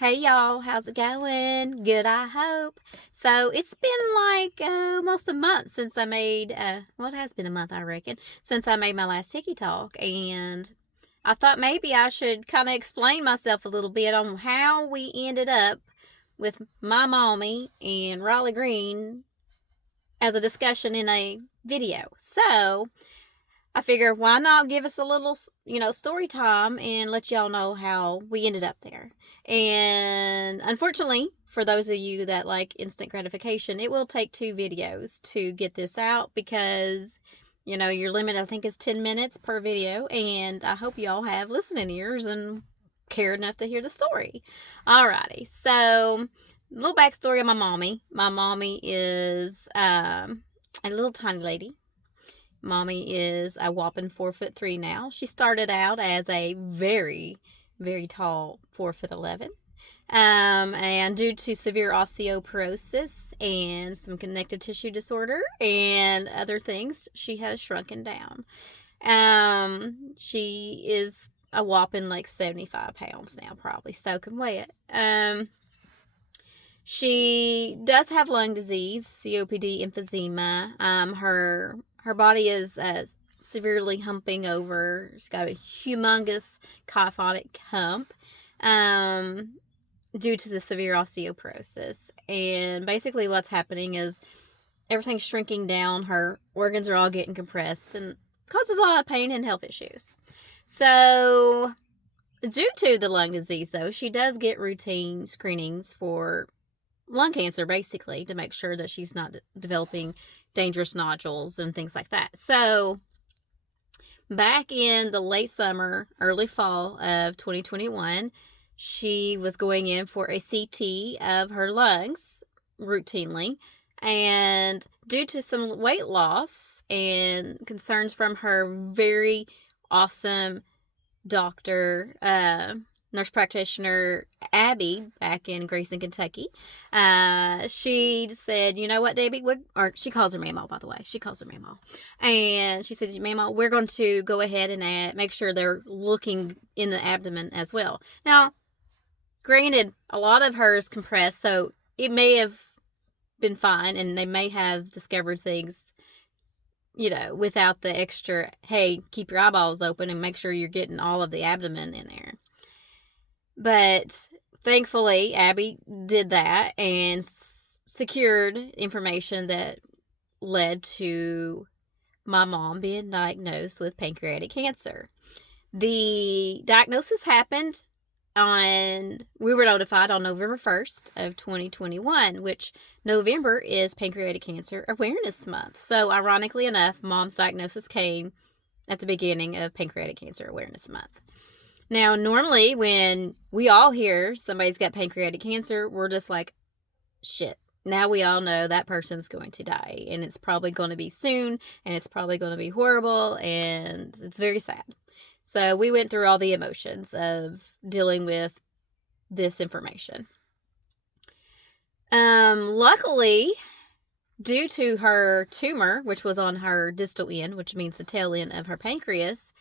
Hey y'all, how's it going? Good, I hope. So it's been like almost a month since I made, well, it has been a month, I reckon, since I made my last Tiki Talk. And I thought maybe I should kind of explain myself a little bit on how we ended up with my mommy and Raleigh Green as a discussion in a video. So I figure why not give us a little, story time and let y'all know how we ended up there. And unfortunately, for those of you that like instant gratification, it will take 2 videos to get this out because, your limit I think is 10 minutes per video. And I hope y'all have listening ears and care enough to hear the story. Alrighty, so a little backstory on my mommy. My mommy is a little tiny lady. Mommy is a whopping 4'3" now. She started out as a very, very tall 4'11". And due to severe osteoporosis and some connective tissue disorder and other things, she has shrunken down. She is a whopping like 75 pounds now, probably soaking wet. She does have lung disease, COPD, emphysema. Her body is severely humping over. She's got a humongous kyphotic hump due to the severe osteoporosis. And basically what's happening is everything's shrinking down. Her organs are all getting compressed and causes a lot of pain and health issues. So due to the lung disease, though, she does get routine screenings for lung cancer, basically, to make sure that she's not developing dangerous nodules and things like that. So back in the late summer, early fall of 2021, she was going in for a CT of her lungs routinely. And due to some weight loss and concerns from her very awesome doctor, nurse practitioner Abby back in Grayson, Kentucky, she said, you know what, Debbie, or she calls her Mamaw, by the way. She calls her Mamaw. And she says, Mamaw, we're going to go ahead and make sure they're looking in the abdomen as well. Now, granted, a lot of hers compressed, so it may have been fine, and they may have discovered things without the extra, hey, keep your eyeballs open and make sure you're getting all of the abdomen in there. But thankfully, Abby did that and secured information that led to my mom being diagnosed with pancreatic cancer. The diagnosis happened we were notified on November 1st of 2021, which November is Pancreatic Cancer Awareness Month. So ironically enough, Mom's diagnosis came at the beginning of Pancreatic Cancer Awareness Month. Now, normally when we all hear somebody's got pancreatic cancer, we're just like, shit, now we all know that person's going to die, and it's probably going to be soon, and it's probably going to be horrible, and it's very sad. So we went through all the emotions of dealing with this information. Luckily, due to her tumor, which was on her distal end, which means the tail end of her pancreas,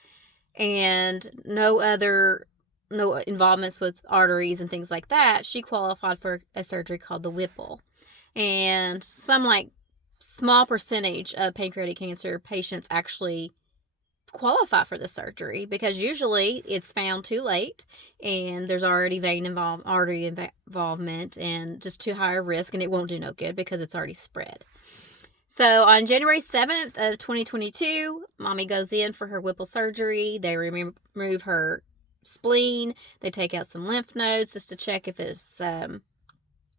and no involvements with arteries and things like that, she qualified for a surgery called the Whipple. And some small percentage of pancreatic cancer patients actually qualify for the surgery because usually it's found too late and there's already artery involvement and just too high a risk, and it won't do no good because it's already spread. So on January 7th of 2022, Mommy goes in for her Whipple surgery. They remove her spleen. They take out some lymph nodes just to check if it's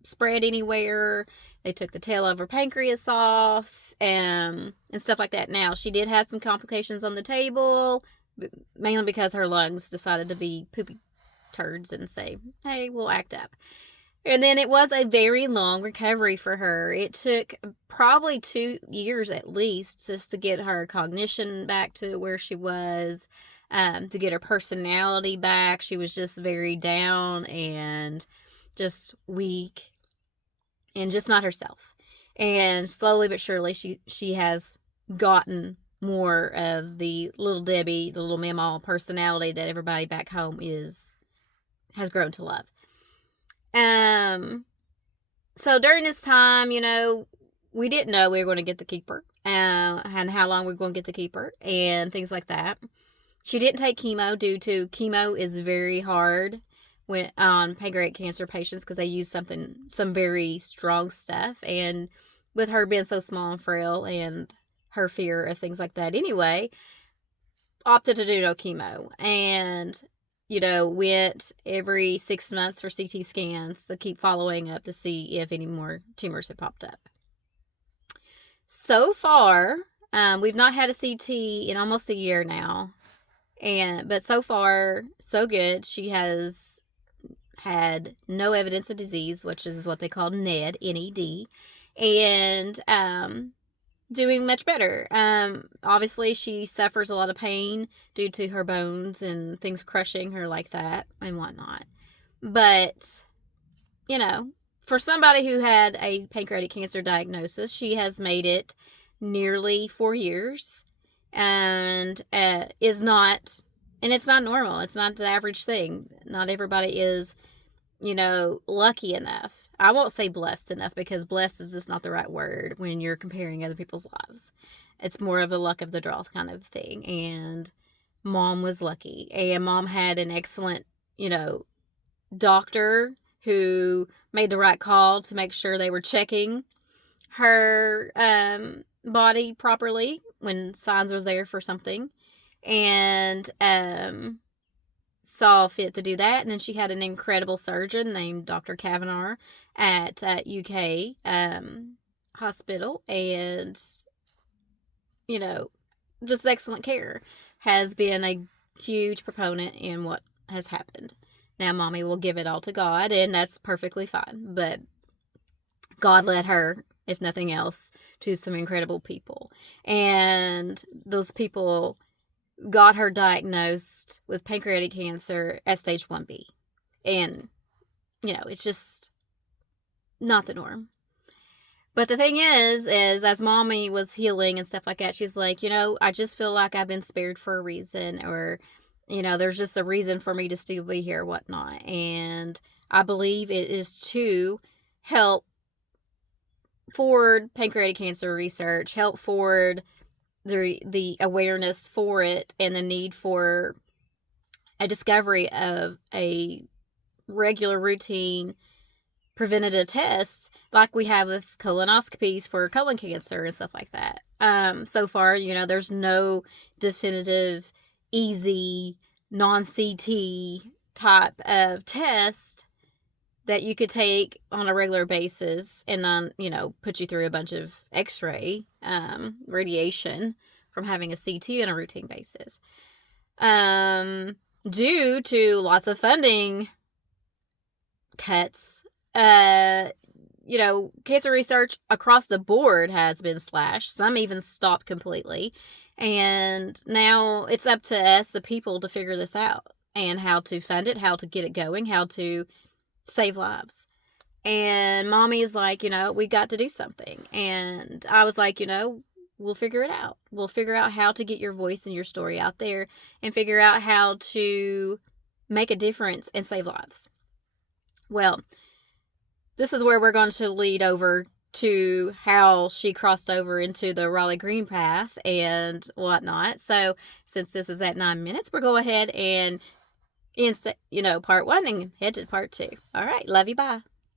spread anywhere. They took the tail of her pancreas off and stuff like that. Now, she did have some complications on the table, mainly because her lungs decided to be poopy turds and say, hey, we'll act up. And then it was a very long recovery for her. It took probably 2 years at least just to get her cognition back to where she was, to get her personality back. She was just very down and just weak and just not herself. And slowly but surely she has gotten more of the little Debbie, the little Mamaw personality that everybody back home has grown to love. So during this time, we didn't know we were going to get to keep her, and how long we were going to get to keep her, and things like that. She didn't take chemo due to chemo is very hard when on pancreatic cancer patients because they use some very strong stuff, and with her being so small and frail and her fear of things like that anyway, opted to do no chemo, and went every 6 months for CT scans to keep following up to see if any more tumors had popped up. So far, we've not had a CT in almost a year now, but so far so good. She has had no evidence of disease, which is what they call NED, N-E-D, and doing much better. Obviously she suffers a lot of pain due to her bones and things crushing her like that and whatnot. But, for somebody who had a pancreatic cancer diagnosis, she has made it nearly 4 years and it's not normal. It's not the average thing. Not everybody is, lucky enough. I won't say blessed enough because blessed is just not the right word when you're comparing other people's lives. It's more of a luck of the draw kind of thing. And mom was lucky. And mom had an excellent, doctor who made the right call to make sure they were checking her body properly when signs was there for something. And saw fit to do that. And then she had an incredible surgeon named Dr. Kavanagh at UK hospital, and just excellent care. Has been a huge proponent in what has happened. Now mommy will give it all to God, and that's perfectly fine, but God led her, if nothing else, to some incredible people, and those people got her diagnosed with pancreatic cancer at stage 1B. And, it's just not the norm. But the thing is as mommy was healing and stuff like that, she's like, I just feel like I've been spared for a reason, or, there's just a reason for me to still be here, whatnot. And I believe it is to help forward pancreatic cancer research, help forward the awareness for it, and the need for a discovery of a regular routine preventative tests like we have with colonoscopies for colon cancer and stuff like that. So far, there's no definitive, easy, non-CT type of test that you could take on a regular basis and put you through a bunch of x-ray radiation from having a CT on a routine basis. Due to lots of funding cuts, cancer research across the board has been slashed. Some even stopped completely. And now it's up to us, the people, to figure this out and how to fund it, how to get it going, how to save lives. And mommy is like, we got to do something. And I was like, we'll figure it out. We'll figure out how to get your voice and your story out there, and figure out how to make a difference and save lives. Well, this is where we're going to lead over to how she crossed over into the Raleigh Green path and whatnot. So since this is at 9 minutes, we'll go ahead and part 1 and head to part 2. All right. Love you. Bye.